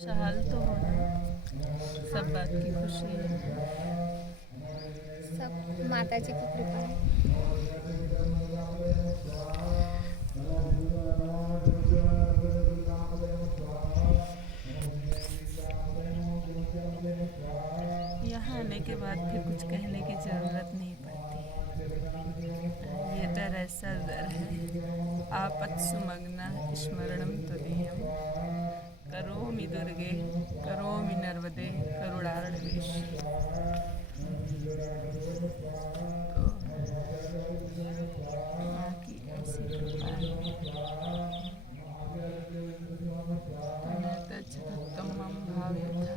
सहाल तो होना, सब बात की खुशी है, सब माता जी की कृपा है। यहाँ आने के बाद फिर कुछ कहने की ज़रूरत नहीं पड़ती है। ये डर ऐसा डर है, आपत सुमग्ना स्मरणम तुरीयम, करोमि दुर्गे करोमि नर्मदे करुणार्णवेश। तो माँ की ऐसी कृपा है। तन्नतच्छतुत्तमं भावयथा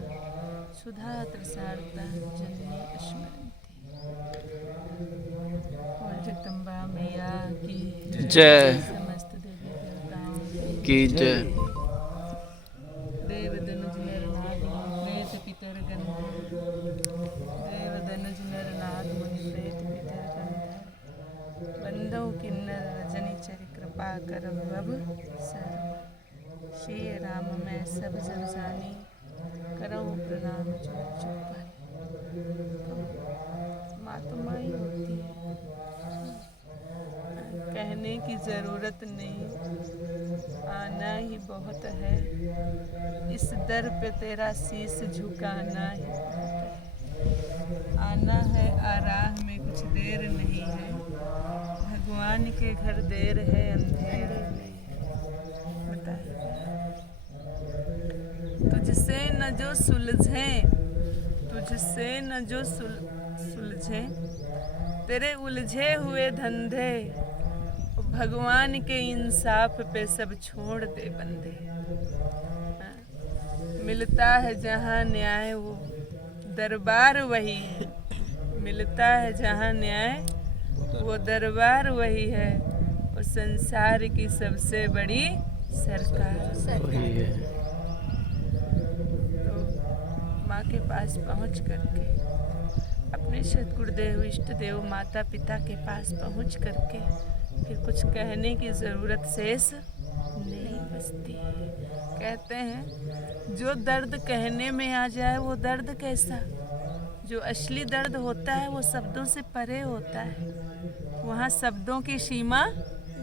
सुधा त्रसार्ता जननी स्मरन्ति। और जगदम्बा मैया की जय। समस्त देवी देवताओं की जय। देव दनुज नर नाग मुनि प्रेत पितर गंधर्व, देव दनुज नर नाग मुनि प्रेत पितर गंधर्व, बंदौ किन्नर रजनी चरि कृपा करब अब सर्व। श्री राम मैं सब जग जानी, करहु प्रणाम जोर चुपाई। तो माँ तो माँ ही होती है, कहने की ज़रूरत नहीं, आना ही बहुत है। इस दर पे तेरा शीश झुकाना ही बहुत है। आना है आराह में कुछ देर नहीं है, भगवान के घर देर है अंधेर नहीं है। बताइए तुझसे न जो सुलझे, तुझसे न जो सुलझे, तेरे उलझे हुए धंधे, भगवान के इंसाफ पे सब छोड़ दे बंदे। मिलता है जहाँ न्याय वो दरबार वही है, मिलता है जहाँ न्याय वो दरबार वही है, और संसार की सबसे बड़ी सरकार वही है। तो माँ के पास पहुँच करके, अपने सद्गुरुदेव इष्ट देव माता पिता के पास पहुँच करके फिर कुछ कहने की ज़रूरत शेष नहीं बचती है। कहते हैं जो दर्द कहने में आ जाए वो दर्द कैसा, जो असली दर्द होता है वो शब्दों से परे होता है, वहाँ शब्दों की सीमा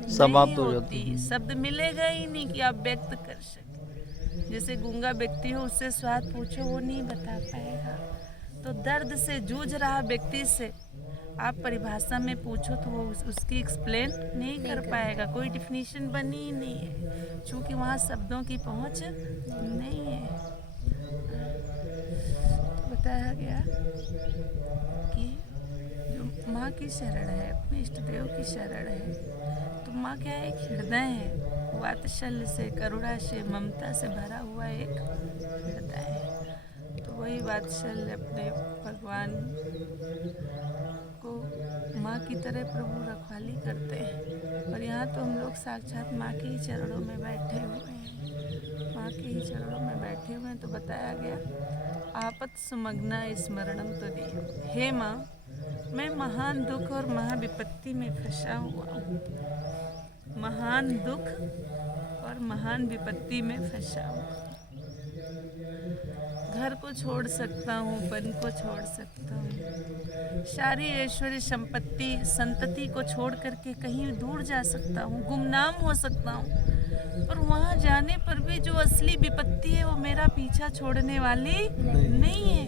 समाप्त नहीं हो जाती होती, शब्द मिलेगा ही नहीं कि आप व्यक्त कर सकें। जैसे गूंगा व्यक्ति हो, उससे स्वाद पूछो वो नहीं बता पाएगा। तो दर्द से जूझ रहा व्यक्ति से आप परिभाषा में पूछो तो वो उसकी एक्सप्लेन नहीं कर पाएगा, कोई डिफिनीशन बनी ही नहीं है, क्योंकि वहाँ शब्दों की पहुँच नहीं है। तो बताया गया कि जो माँ की शरण है, अपने इष्ट देव की शरण है, तो माँ क्या एक हृदय है, वात्सल्य से, करुणा से, ममता से भरा हुआ एक हृदय है। तो वही वात्सल्य अपने भगवान को माँ की तरह प्रभु रखवाली करते हैं। और यहाँ तो हम लोग साक्षात माँ के ही चरणों में बैठे हुए हैं, माँ के ही चरणों में बैठे हुए हैं। तो बताया गया आपत सुमग्ना स्मरणम तो दिया, हे माँ मैं महान दुख और महाविपत्ति में फंसा हुआ हूँ, महान दुख और महान विपत्ति में फंसा हूँ। घर को छोड़ सकता हूँ, वन को छोड़ सकता हूँ, सारी ऐश्वर्य संपत्ति संतति को छोड़ करके कहीं दूर जा सकता हूँ, गुमनाम हो सकता हूँ, पर वहाँ जाने पर भी जो असली विपत्ति है वो मेरा पीछा छोड़ने वाली नहीं है।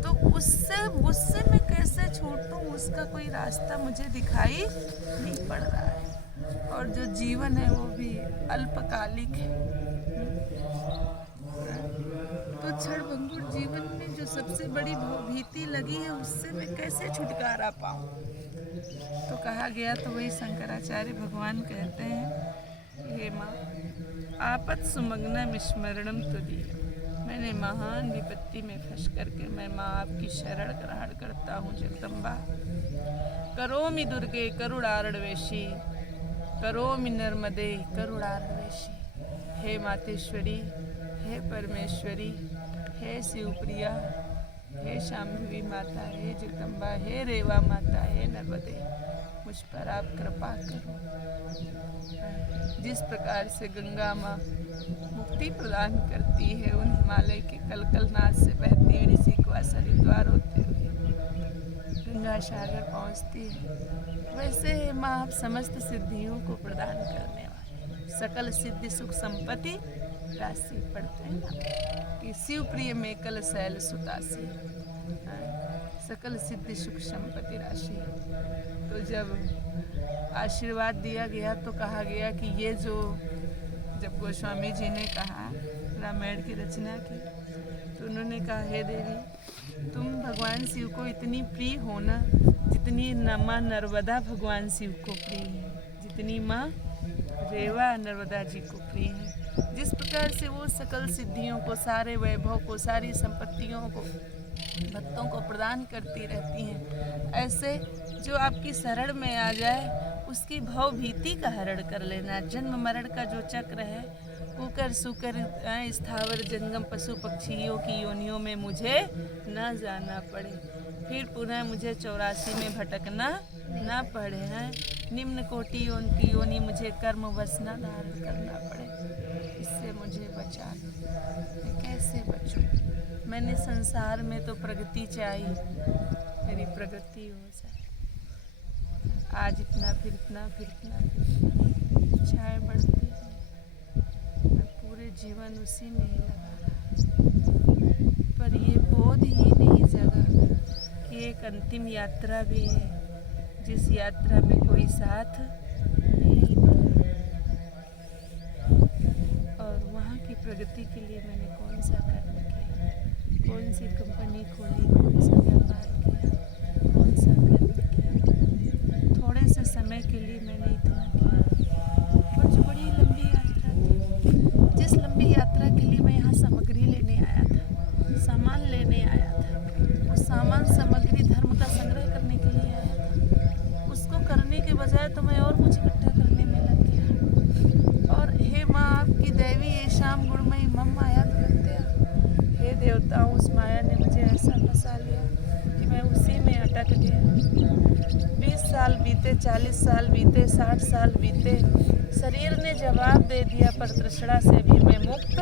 तो उससे मैं कैसे छूटूं, उसका कोई रास्ता मुझे दिखाई नहीं पड़ रहा है। और जो जीवन है वो भी अल्पकालिक है। तो क्षणभंगुर जीवन में जो सबसे बड़ी भीति लगी है उससे मैं कैसे छुटकारा पाऊं। तो कहा गया, तो वही शंकराचार्य भगवान कहते हैं, हे माँ आपत सुमग्नम स्मरणम तुदीयम, मैंने महान विपत्ति में फंस करके मैं माँ आपकी शरण ग्रहण करता हूँ जगदम्बा। करोमि दुर्गे करुणार्णवेशी, करोमि नर्मदे करुणार्णवेशी। हे मातेश्वरी, हे परमेश्वरी, हे शिवप्रिया, हे शाम्भवी माता, हे जगदम्बा, हे रेवा माता, हे नर्मदे, मुझ पर आप कृपा करो। जिस प्रकार से गंगा माँ मुक्ति प्रदान करती है उन हिमालय के कलकलनाद से बहती हुई ऋषिकेश हरिद्वार होते हुए गंगा सागर पहुँचती है, वैसे ही माँ आप समस्त सिद्धियों को प्रदान करने वाले सकल सिद्धि सुख संपत्ति राशि पढ़ते हैं ना कि शिव प्रिय में कल शैल सुतासी, सकल सिद्धि सुख संपत्ति राशि। तो जब आशीर्वाद दिया गया तो कहा गया कि ये जो जब गोस्वामी जी ने कहा रामायण की रचना की तो उन्होंने कहा हे देवी तुम भगवान शिव को इतनी प्रिय हो ना जितनी माँ नर्मदा भगवान शिव को प्रिय है, जितनी माँ रेवा नर्मदा जी को प्रिय है। जिस प्रकार से वो सकल सिद्धियों को सारे वैभव को सारी संपत्तियों को भक्तों को प्रदान करती रहती हैं, ऐसे जो आपकी शरण में आ जाए उसकी भव भीति का हरण कर लेना। जन्म मरण का जो चक्र है कुकर सुकर स्थावर जंगम पशु पक्षियों की योनियों में मुझे न जाना पड़े, फिर पुनः मुझे 84 में भटकना ना पड़े हैं, निम्न कोटि की योनि मुझे कर्म वसना धारण करना पड़े, इससे मुझे बचा दो। मैं कैसे बचूं? मैंने संसार में तो प्रगति चाहिए, मेरी प्रगति हो जाए। आज इतना फिर इतना फिर इतना इच्छाएं बढ़ती हैं, मैं पूरे जीवन उसी में ही लगा रहा, पर ये बोध ही नहीं जगा कि एक अंतिम यात्रा भी है जिस यात्रा में कोई साथ नहीं था। और वहाँ की प्रगति के लिए मैंने कौन सा कर्म किया, कौन सी कंपनी खोली, कौन सा व्यापार किया, कौन सा कर्म किया। थोड़े से समय के लिए मैंने इतना किया, पर जो बड़ी लंबी यात्रा थी, जिस लंबी यात्रा के लिए मैं यहाँ सामग्री लेने आया था, सामान लेने आया था, वो सामान सामग्री धर्म का संग्रह करने के लिए आया था, उसको करने के बजाय तो मैं और कुछ इकट्ठा करने में लग गया। और हे माँ आपकी दैवी ये शाम गुणमयी मम माया दुरत्या, हे देवताओं उस माया ने मुझे ऐसा फंसा लिया कि मैं उसी में अटक गया। 20 साल बीते, 40 साल बीते, 60 साल बीते, शरीर ने जवाब दे दिया पर तृष्णा से भी मैं मुक्त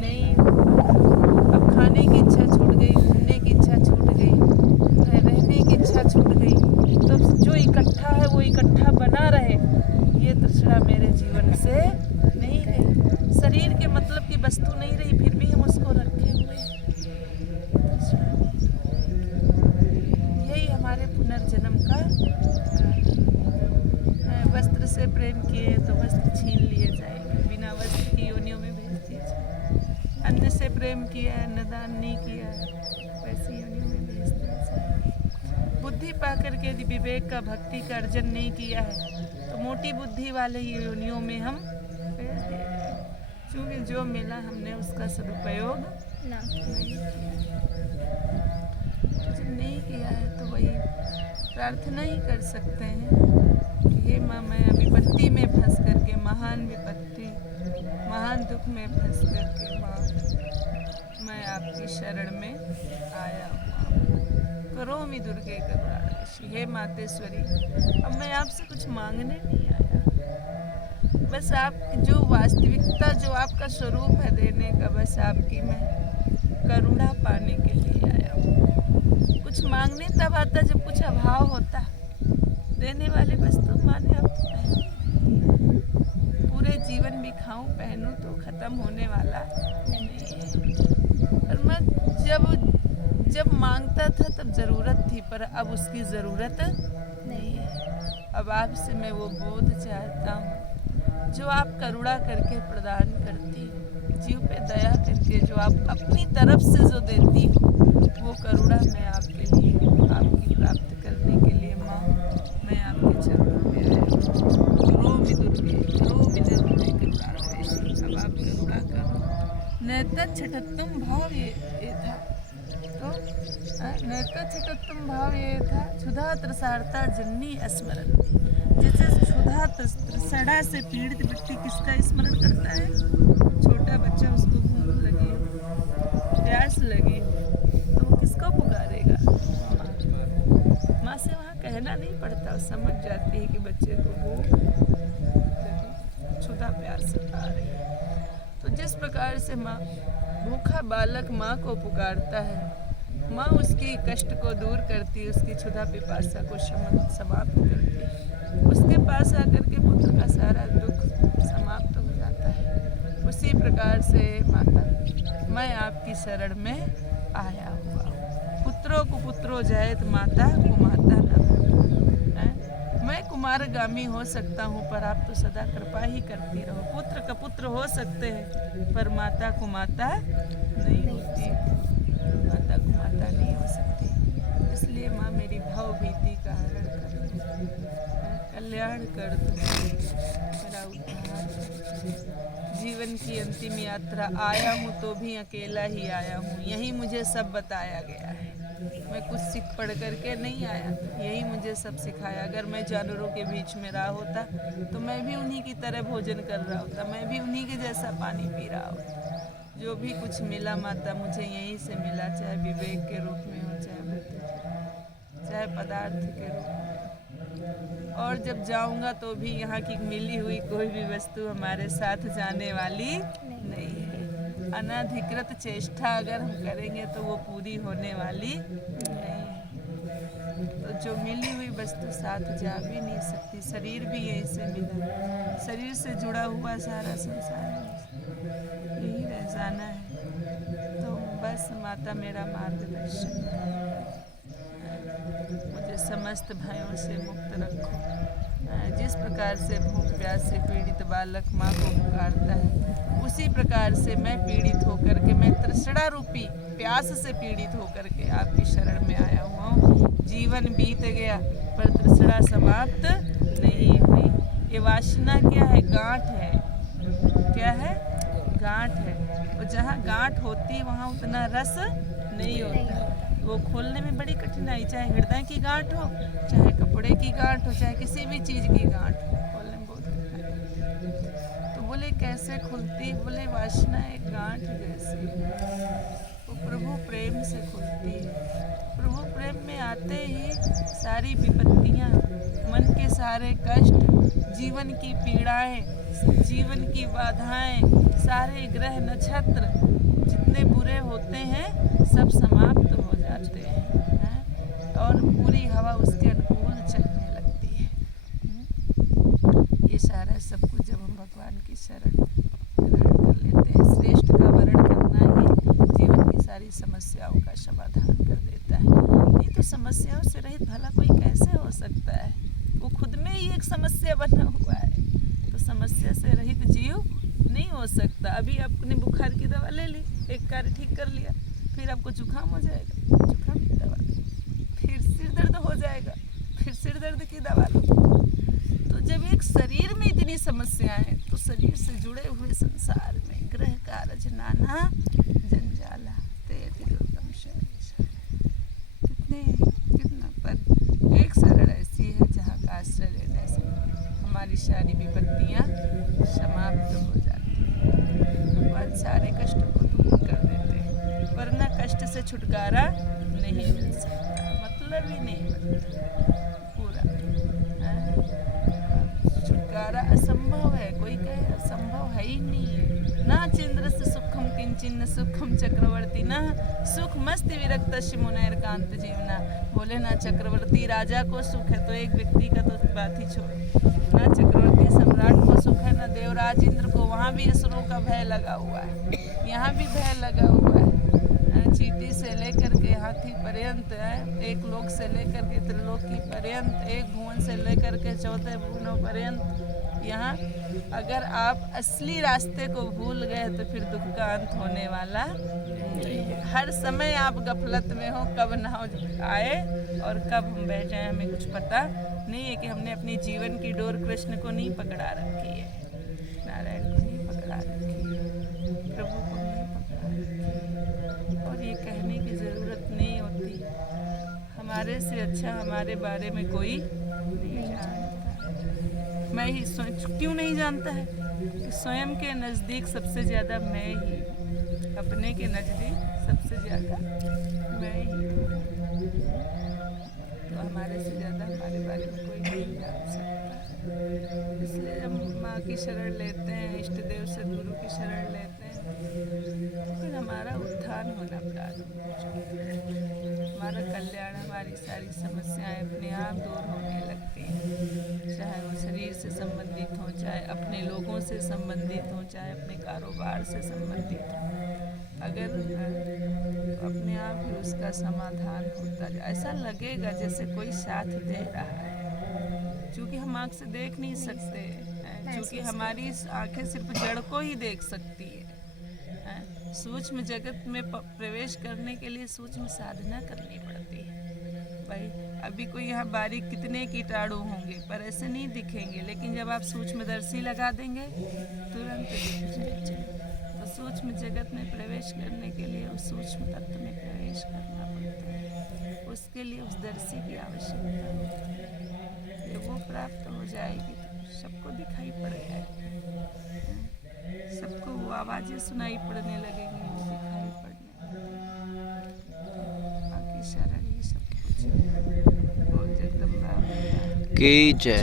नहीं हूँ। अब खाने की इच्छा छूट गई, घूमने की इच्छा छूट गई, रहने की इच्छा छूट गई, तो जो इकट्ठा है वो इकट्ठा बना रहे, ये तृष्णा मेरे जीवन से नहीं गई। शरीर के मतलब की वस्तु नहीं रही, फिर भी हम उसको रखे हुए। यही हमारे पुनर्जन्म का वस्त्र से प्रेम किए तो वस्त्र छीन लिए जाएंगे, बिना वस्त्र की योनियों में भेज दिए जाएंगे। अन्न से प्रेम किया है, अन्नदान नहीं किया है, वैसी योनियों में भेज दिया जाएगा। बुद्धि पा करके यदि विवेक का भक्ति का अर्जन नहीं किया है तो मोटी बुद्धि वाले योनियों में हम भेज दिए जाएंगे, क्योंकि जो मिला हमने उसका सदुपयोग नहीं किया है। तो वही प्रार्थना ही कर सकते हैं कि हे माँ मैं विपत्ति में फंस करके, महान विपत्ति महान दुख में फंस करके माँ मैं आपकी शरण में आया हूँ। करोमि दुर्गे करुणावेशी, हे मातेश्वरी अब मैं आपसे कुछ मांगने नहीं आया, बस आप जो वास्तविकता जो आपका स्वरूप है देने का, बस आपकी मैं करुणा पाने के लिए आया हूँ। कुछ मांगने तब आता जब कुछ अभाव होता, देने वाले वस्तु माने आप पूरे जीवन भी खाऊं पहनूं तो ख़त्म होने वाला नहीं है। पर मैं जब मांगता था तब ज़रूरत थी, पर अब उसकी ज़रूरत नहीं है। अब आपसे मैं वो बोध चाहता हूँ जो आप करुणा करके प्रदान करती हो, जीव पे दया करके जो आप अपनी तरफ से जो देती हो, वो करुणा मैं आपके लिए आपकी प्राप्त करने के लिए माँ मैं आपके चरणों में आया हूँ। रोमि दुर्गे करुणावेशी, अब आप करुणा करो। नैतच्छठत्तुम भाव ये था, तो नैतच्छठत्तुम भाव ये था क्षुधा त्रसारता जननी स्मरती। जैसे क्षुधा तृष्णा से पीड़ित व्यक्ति किसका स्मरण करता है? छोटा बच्चा, उसको भूख लगी हो, प्यास लगी हो तो वो किसको पुकारेगा? माँ से वहाँ कहना नहीं पड़ता, समझ जाती है कि बच्चे को भूख क्षुधा प्यास सता रही है। तो जिस प्रकार से माँ भूखा बालक माँ को पुकारता है, माँ उसकी कष्ट को दूर करती है, उसकी क्षुधा पिपासा को समाप्त करती है। उसके पास आकर के पुत्र का सारा दुख समाप्त हो जाता है। उसी प्रकार से माता, मैं आपकी शरण में आया हुआ हूँ। पुत्रों को पुत्रो जायत माता कुमाता न है। मैं कुमारगामी हो सकता हूँ, पर आप तो सदा कृपा ही करती रहो। पुत्र का पुत्र हो सकते हैं, पर माता कुमाता नहीं होती, माता कुमाता नहीं हो सकती। इसलिए माँ मेरी भाव भीति का हरण कर दो, कल्याण कर दो, मेरा उद्धार कर। जीवन की अंतिम यात्रा आया हूँ तो भी अकेला ही आया हूँ, यही मुझे सब बताया गया है। मैं कुछ सीख पढ़ करके नहीं आया, यही मुझे सब सिखाया। अगर मैं जानवरों के बीच में रहा होता तो मैं भी उन्हीं की तरह भोजन कर रहा होता, मैं भी उन्हीं के जैसा पानी पी रहा होता। जो भी कुछ मिला माता मुझे यहीं से मिला, चाहे विवेक के रूप में हो, चाहे बुद्धि, चाहे पदार्थ के रूप में। और जब जाऊंगा तो भी यहाँ की मिली हुई कोई भी वस्तु हमारे साथ जाने वाली नहीं है। अनाधिकृत चेष्टा अगर हम करेंगे तो वो पूरी होने वाली नहीं है। तो जो मिली हुई वस्तु साथ जा भी नहीं सकती। शरीर भी यहीं से मिला, शरीर से जुड़ा हुआ सारा संसार यही रह जाना है। तो बस माता मेरा मार्गदर्शन करो, मुझे समस्त भयों से मुक्त रखो। जिस प्रकार से भूख प्यास से पीड़ित बालक माँ को पुकारता है, उसी प्रकार से मैं पीड़ित होकर के, मैं तृष्णा रूपी प्यास से पीड़ित होकर के आपकी शरण में आया हुआ हूँ। जीवन बीत गया पर तृष्णा समाप्त नहीं हुई। ये वासना क्या है? गांठ है। क्या है? गांठ है। और जहाँ गांठ होती है वहाँ उतना रस नहीं होता, वो खोलने में बड़ी कठिनाई। चाहे हृदय की गांठ हो, चाहे कपड़े की गांठ हो, चाहे किसी भी चीज़ की गांठ हो, खोलने में बहुत कठिनाई। तो बोले कैसे खुलती? बोले वासना एक गांठ जैसी, वो प्रभु प्रेम से खुलती है। प्रभु प्रेम में आते ही सारी विपत्तियाँ, मन के सारे कष्ट, जीवन की पीड़ाएं, जीवन की बाधाएं, सारे ग्रह नक्षत्र जितने बुरे होते हैं सब समाप्त हो जाते हैं, और पूरी हवा उसके अनुकूल चलने लगती है। ये सारा सब कुछ जब हम भगवान की शरण ग्रहण कर लेते हैं, श्रेष्ठ का वर्ण करना ही जीवन की सारी समस्याओं का समाधान कर देता है। नहीं तो समस्याओं से रहित भला कोई कैसे हो सकता है? वो खुद में ही एक समस्या बना हुआ है, तो समस्या से रहित जीव नहीं हो सकता। अभी आपने बुखार की दवा ले ली, एक कार्य ठीक कर लिया, फिर आपको जुकाम हो जाएगा, जुकाम की दवा, फिर सिर दर्द हो जाएगा, फिर सिर दर्द की दवा लो। तो जब एक शरीर में इतनी समस्याएं, तो शरीर से जुड़े हुए संसार में ग्रह कारज नाना जंजाला तेरी दुर्गम शरण। कितना पर एक शरण ऐसी है जहाँ का आश्रय लेने से हमारी सारी विपत्तियाँ समाप्त हो जाती हैं। भगवान सारे कष्टों को दूर कर देते हैं, वरना कष्ट से छुटकारा नहीं मिल सकता, मतलब ही नहीं बनता पूरा। छुटकारा असंभव है, कोई कहे असंभव है ही नहीं है। ना चंद्र से सुखम किंचिन सुखम चक्रवर्ती, ना सुख मस्त विरक्त मुनैर कांत जीवना। बोले ना चक्रवर्ती राजा को सुख है, तो एक व्यक्ति का तो बात ही छोड़ो, ना चक्रवर्ती सम्राट को सुख है, ना देवराज इंद्र को, वहाँ भी असुरों का भय लगा हुआ है, यहाँ भी भय लगा हुआ है। चींटी से लेकर के हाथी पर्यंत है, एक लोक से लेकर के त्रिलोकी पर्यंत, एक भुवन से लेकर के चौथे भुवनों पर्यंत। यहाँ अगर आप असली रास्ते को भूल गए तो फिर दुख का अंत होने वाला नहीं है। हर समय आप गफलत में हो, कब नाव आए और कब हम बैठ जाए हमें कुछ पता नहीं है। कि हमने अपनी जीवन की डोर कृष्ण को नहीं पकड़ा रखी है, नारायण को नहीं पकड़ा रखी है, प्रभु को नहीं पकड़ा रखी है। और ये कहने की ज़रूरत नहीं होती, हमारे से अच्छा हमारे बारे में कोई नहीं जानता। मैं ही स्वयं क्यों नहीं जानता है? कि स्वयं के नज़दीक सबसे ज़्यादा मैं ही, अपने के नज़दीक सबसे ज़्यादा मैं ही। तो हमारे से ज़्यादा हमारे बारे में कोई नहीं जान सकता। इसलिए जब माँ की शरण लेते हैं, इष्ट देव सद्गुरु की शरण लेते हैं, तो फिर हमारा उत्थान होना प्रारंभ हो जाता है। हमारा कल्याण, हमारी सारी समस्याएं अपने आप दूर होने लगती हैं, चाहे वो शरीर से संबंधित हो, चाहे अपने लोगों से संबंधित हो, चाहे अपने कारोबार से संबंधित हो। अगर तो अपने आप ही उसका समाधान होता जाए। ऐसा लगेगा जैसे कोई साथ दे रहा है, क्योंकि हम आँख से देख नहीं सकते हैं, क्योंकि हमारी आंखें सिर्फ जड़ को ही देख सकती है। सूक्ष्म जगत में प्रवेश करने के लिए सूक्ष्म साधना करनी पड़ती है। भाई अभी कोई यहाँ बारीक कितने कीटाणु होंगे पर ऐसे नहीं दिखेंगे, लेकिन जब आप सूक्ष्मदर्शी लगा देंगे तुरंत दिख जाएंगे। तो सूक्ष्म जगत में प्रवेश करने के लिए उस सूक्ष्म तत्व में प्रवेश करना पड़ता है। उसके लिए उस दर्शी की आवश्यकता होती है। जब वो प्राप्त हो जाएगी तो सबको दिखाई पड़ जाएगा, सबको वो आवाज़ें सुनाई पड़ने लगेंगी, वो दिखाई पड़ने लगेंगी। बाकी शरण ही सब कुछ है। वो जगदम्बा की जय।